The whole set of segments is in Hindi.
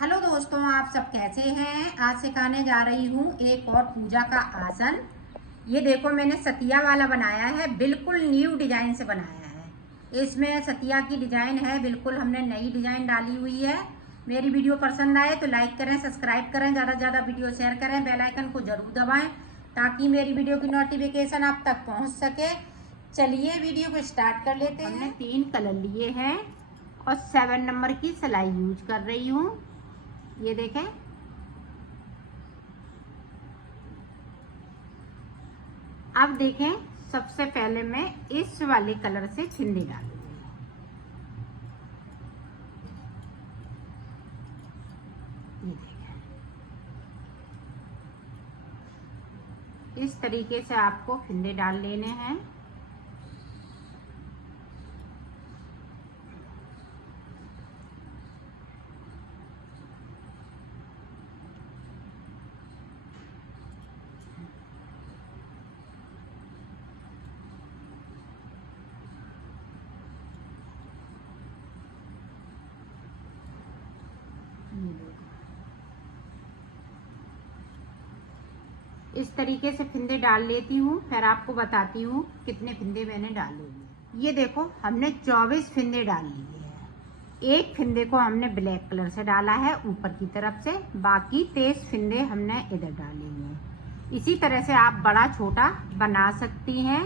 हेलो दोस्तों, आप सब कैसे हैं। आज सिखाने जा रही हूँ एक और पूजा का आसन। ये देखो, मैंने सतिया वाला बनाया है, बिल्कुल न्यू डिजाइन से बनाया है। इसमें सतिया की डिजाइन है, बिल्कुल हमने नई डिजाइन डाली हुई है। मेरी वीडियो पसंद आए तो लाइक करें, सब्सक्राइब करें, ज़्यादा से ज़्यादा वीडियो शेयर करें, बेल आइकन को जरूर दबाएं ताकि मेरी वीडियो की नोटिफिकेशन आप तक पहुँच सके। चलिए वीडियो को स्टार्ट कर लेते हैं। हमने 3 कलर लिए हैं और 7 नंबर की सिलाई यूज कर रही हूँ। ये देखें, अब देखें, सबसे पहले मैं इस वाले कलर से फिंदी डालूंगी। ये देखें, इस तरीके से आपको फिंदे डाल लेने हैं। इस तरीके से फिंदे डाल लेती हूँ, फिर आपको बताती हूँ कितने फिंदे मैंने डाले हुए। ये देखो, हमने 24 फिंदे डाल लिए हैं। एक फिंदे को हमने ब्लैक कलर से डाला है ऊपर की तरफ से, बाकी 23 फिंदे हमने इधर डाले हुए हैं। इसी तरह से आप बड़ा छोटा बना सकती हैं।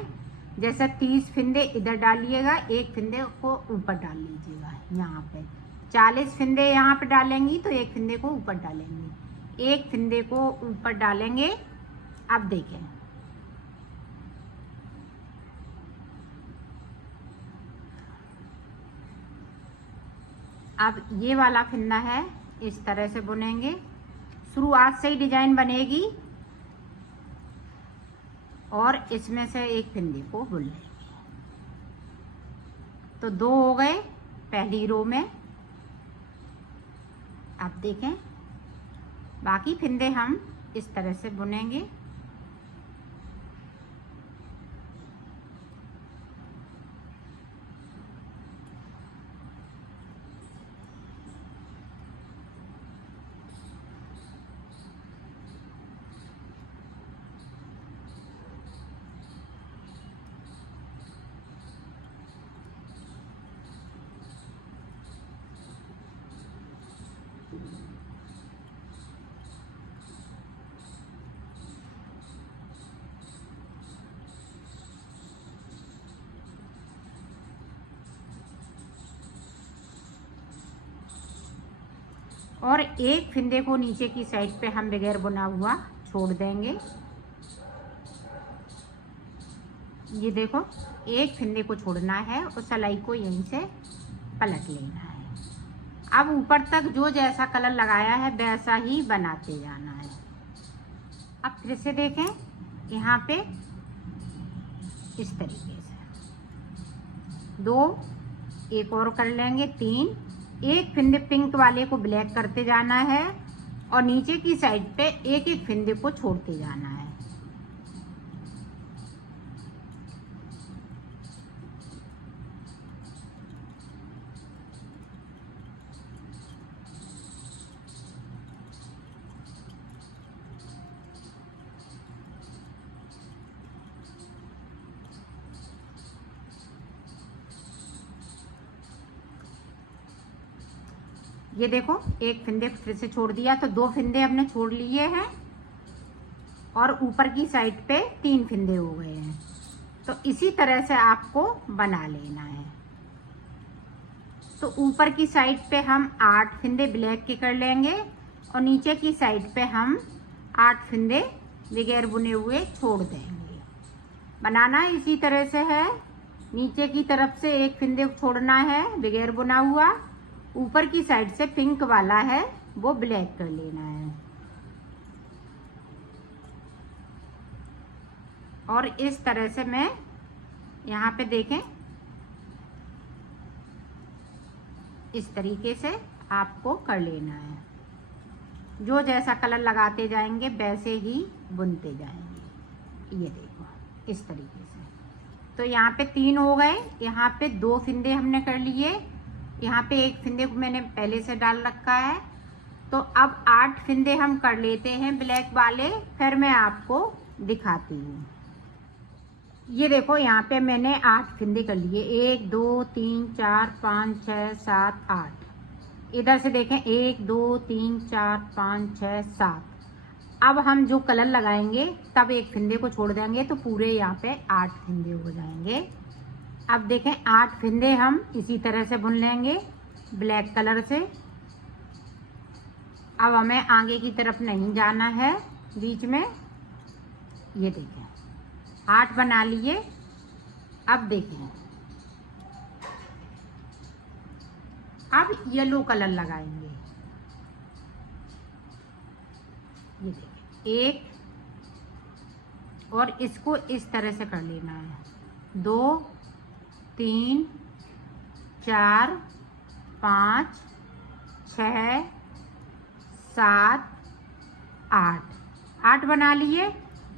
जैसे 30 फिंदे इधर डालिएगा, एक फिंदे को ऊपर डाल लीजिएगा। यहाँ पे 40 फिंदे यहाँ पे डालेंगी तो एक फिंदे को ऊपर डालेंगे, एक फिंदे को ऊपर डालेंगे। अब देखें, अब ये वाला फिंदा है, इस तरह से बुनेंगे। शुरुआत से ही डिजाइन बनेगी और इसमें से एक फिंदे को बुन लेंगे। तो 2 हो गए पहली रो में। अब देखें, बाकी फिंदे हम इस तरह से बुनेंगे। और एक फिंदे को नीचे की साइड पे हम बगैर बुना हुआ छोड़ देंगे। ये देखो, एक फिंदे को छोड़ना है और सिलाई को यहीं से पलट लेना है। अब ऊपर तक जो जैसा कलर लगाया है वैसा ही बनाते जाना है। अब फिर से देखें, यहाँ पे इस तरीके से 2, एक और कर लेंगे 3। एक फिंदे पिंक वाले को ब्लैक करते जाना है और नीचे की साइड पे एक एक फिंदे को छोड़ते जाना है। ये देखो, एक फिंदे फिर से छोड़ दिया तो 2 फिंदे हमने छोड़ लिए हैं और ऊपर की साइड पे 3 फिंदे हो गए हैं। तो इसी तरह से आपको बना लेना है। तो ऊपर की साइड पे हम 8 फिंदे ब्लैक के कर लेंगे और नीचे की साइड पे हम 8 फिंदे बगैर बुने हुए छोड़ देंगे। बनाना इसी तरह से है। नीचे की तरफ से एक फिंदे छोड़ना है बगैर बुना हुआ, ऊपर की साइड से पिंक वाला है वो ब्लैक कर लेना है। और इस तरह से मैं यहाँ पे देखें, इस तरीके से आपको कर लेना है। जो जैसा कलर लगाते जाएंगे वैसे ही बुनते जाएंगे। ये देखो, इस तरीके से। तो यहाँ पे 3 हो गए, यहाँ पे 2 फिंदे हमने कर लिए, यहाँ पे एक फिंदे को मैंने पहले से डाल रखा है तो अब 8 फिंदे हम कर लेते हैं ब्लैक वाले, फिर मैं आपको दिखाती हूँ। ये देखो यहाँ पे मैंने 8 फिंदे कर लिए, 1 2 3 4 5 6 7 8। इधर से देखें 1 2 3 4 5 6 7। अब हम जो कलर लगाएंगे तब एक फिंदे को छोड़ देंगे तो पूरे यहाँ पे 8 फिंदे हो जाएंगे। अब देखें 8 फिंदे हम इसी तरह से बुन लेंगे ब्लैक कलर से। अब हमें आगे की तरफ नहीं जाना है बीच में। ये देखें 8 बना लिए। अब देखें अब येलो कलर लगाएंगे। ये देखें 1 और इसको इस तरह से कर लेना है, 2 3 4 5 6 7 8 बना लिए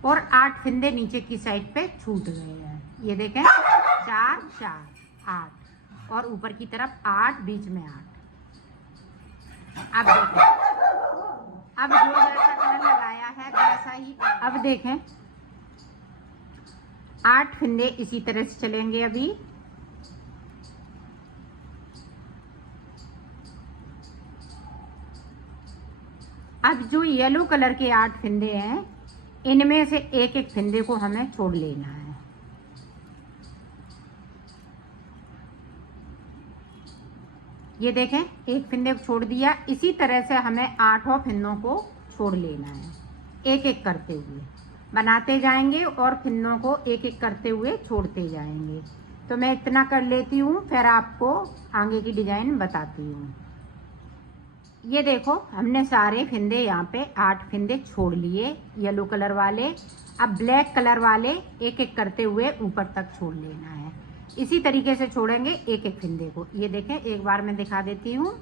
और 8 फिंदे नीचे की साइड पे छूट गए हैं। ये देखें 4 4 8 और ऊपर की तरफ 8, बीच में 8। अब देखें अब जो जैसा कलर लगाया है वैसा ही। अब देखें 8 फिंदे इसी तरह से चलेंगे। अभी अब जो येलो कलर के 8 फिंदे हैं इनमें से एक एक फिंदे को हमें छोड़ लेना है। ये देखें एक फिंदे को छोड़ दिया। इसी तरह से हमें 8 फिंदों को छोड़ लेना है, एक एक करते हुए बनाते जाएंगे और फिंदों को एक एक करते हुए छोड़ते जाएंगे। तो मैं इतना कर लेती हूँ, फिर आपको आगे की डिजाइन बताती हूँ। ये देखो हमने सारे फिंदे यहाँ पे 8 फिंदे छोड़ लिए येलो कलर वाले। अब ब्लैक कलर वाले एक एक करते हुए ऊपर तक छोड़ लेना है। इसी तरीके से छोड़ेंगे एक एक फिंदे को। ये देखें एक बार मैं दिखा देती हूँ।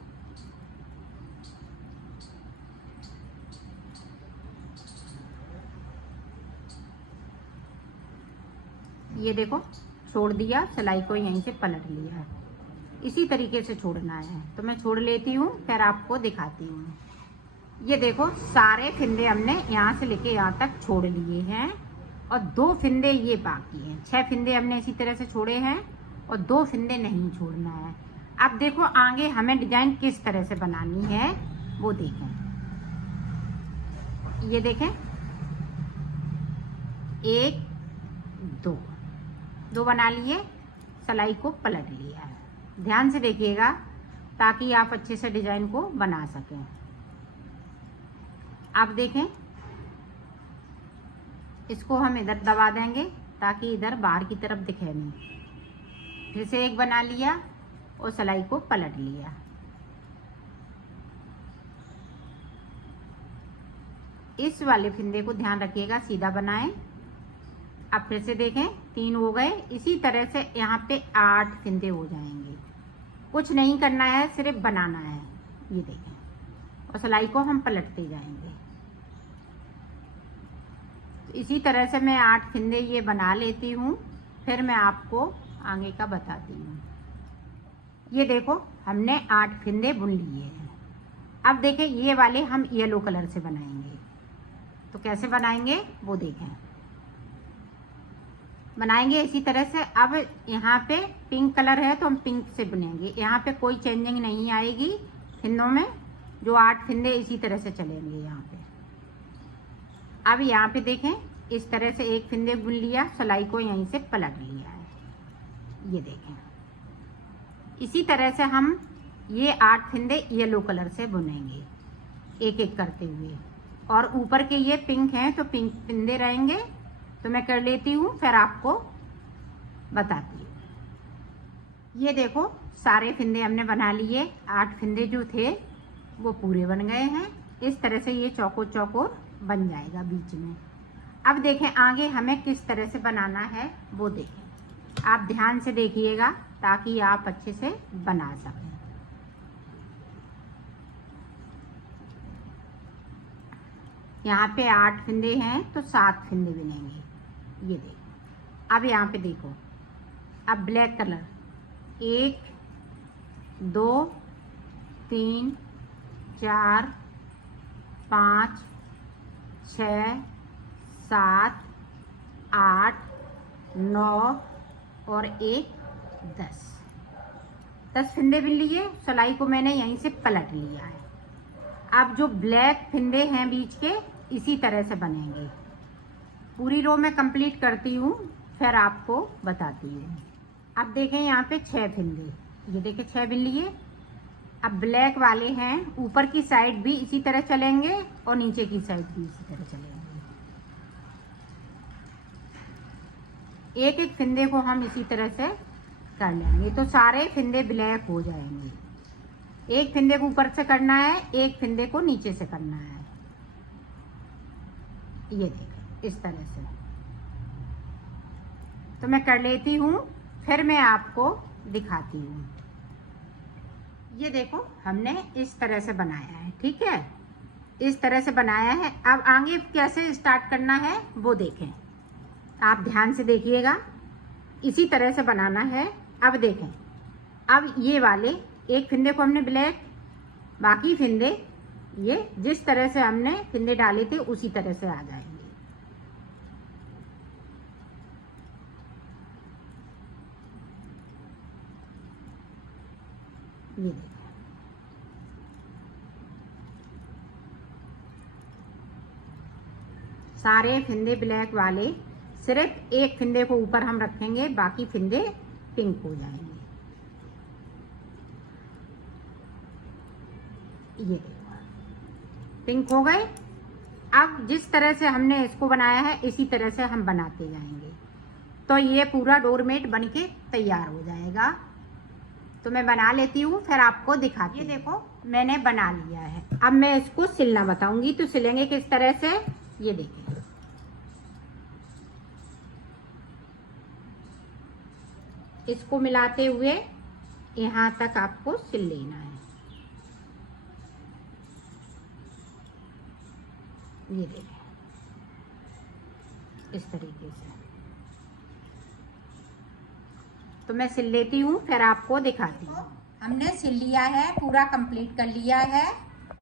ये देखो छोड़ दिया, सिलाई को यहीं से पलट लिया। इसी तरीके से छोड़ना है। तो मैं छोड़ लेती हूँ, फिर आपको दिखाती हूँ। ये देखो सारे फिंदे हमने यहाँ से लेके यहाँ तक छोड़ लिए हैं और 2 फिंदे ये बाकी हैं। 6 फिंदे हमने इसी तरह से छोड़े हैं और 2 फिंदे नहीं छोड़ना है। अब देखो आगे हमें डिजाइन किस तरह से बनानी है वो देखें। ये देखें 1 2 बना लिए, सिलाई को पलट लिया है। ध्यान से देखिएगा ताकि आप अच्छे से डिजाइन को बना सकें। आप देखें इसको हम इधर दबा देंगे ताकि इधर बाहर की तरफ दिखे नहीं। फिर से एक बना लिया और सिलाई को पलट लिया। इस वाले फिंदे को ध्यान रखिएगा सीधा बनाएं। अब फिर से देखें 3 हो गए। इसी तरह से यहाँ पे 8 फिंदे हो जाएंगे। कुछ नहीं करना है, सिर्फ बनाना है। ये देखें और सिलाई को हम पलटते जाएंगे। तो इसी तरह से मैं 8 फिंदे ये बना लेती हूँ, फिर मैं आपको आगे का बताती हूँ। ये देखो हमने 8 फिंदे बुन लिए हैं। अब देखें ये वाले हम येलो कलर से बनाएंगे। तो कैसे बनाएंगे वो देखें। बनाएंगे इसी तरह से। अब यहाँ पे पिंक कलर है तो हम पिंक से बुनेंगे। यहाँ पे कोई चेंजिंग नहीं आएगी फिंदों में। जो 8 फिंदे इसी तरह से चलेंगे यहाँ पे। अब यहाँ पे देखें इस तरह से एक फिंदे बुन लिया, सिलाई को यहीं से पलट लिया है। ये देखें इसी तरह से हम ये 8 फिंदे येलो कलर से बुनेंगे एक एक करते हुए। और ऊपर के ये पिंक हैं तो पिंक फिंदे रहेंगे। तो मैं कर लेती हूँ, फिर आपको बताती हूँ। ये देखो सारे फिंदे हमने बना लिए। 8 फिंदे जो थे वो पूरे बन गए हैं। इस तरह से ये चौकोर चौकोर बन जाएगा बीच में। अब देखें आगे हमें किस तरह से बनाना है वो देखें। आप ध्यान से देखिएगा ताकि आप अच्छे से बना सकें। यहाँ पे 8 फिंदे हैं तो 7 फिंदे बनेंगे। ये देखो अब यहाँ पे देखो, अब ब्लैक कलर 1 2 3 4 5 6 7 8 9 और 1 10 फंदे बिन लिए। सिलाई को मैंने यहीं से पलट लिया है। अब जो ब्लैक फंदे हैं बीच के, इसी तरह से बनेंगे। पूरी रो में कंप्लीट करती हूँ, फिर आपको बताती हूँ। अब देखें यहाँ पे 6 फंदे, ये देखें 6 बिन लिए। अब ब्लैक वाले हैं, ऊपर की साइड भी इसी तरह चलेंगे और नीचे की साइड भी इसी तरह चलेंगे। एक एक फंदे को हम इसी तरह से कर लेंगे तो सारे फंदे ब्लैक हो जाएंगे। एक फंदे को ऊपर से करना है, एक फंदे को नीचे से करना है। ये देखें इस तरह से। तो मैं कर लेती हूँ, फिर मैं आपको दिखाती हूँ। ये देखो हमने इस तरह से बनाया है, ठीक है, इस तरह से बनाया है। अब आगे कैसे स्टार्ट करना है वो देखें, आप ध्यान से देखिएगा। इसी तरह से बनाना है। अब देखें, अब ये वाले एक फंदे को हमने ब्लैक, बाकी फंदे ये जिस तरह से हमने फंदे डाले थे उसी तरह से आ जाएंगे। ये देखें, सारे फंदे ब्लैक वाले, सिर्फ एक फंदे को ऊपर हम रखेंगे, बाकी फंदे पिंक हो जाएंगे। ये देखो पिंक हो गए। अब जिस तरह से हमने इसको बनाया है इसी तरह से हम बनाते जाएंगे तो ये पूरा डोरमेट बनके तैयार हो जाएगा। तो मैं बना लेती हूँ, फिर आपको दिखाती हूँ। ये देखो मैंने बना लिया है। अब मैं इसको सिलना बताऊंगी। तो सिलेंगे किस तरह से, ये देखिए, इसको मिलाते हुए यहाँ तक आपको सिल लेना है। ये देखें इस तरीके से। तो मैं सिल लेती हूँ, फिर आपको दिखाती हूँ। हमने सिल लिया है, पूरा कंप्लीट कर लिया है।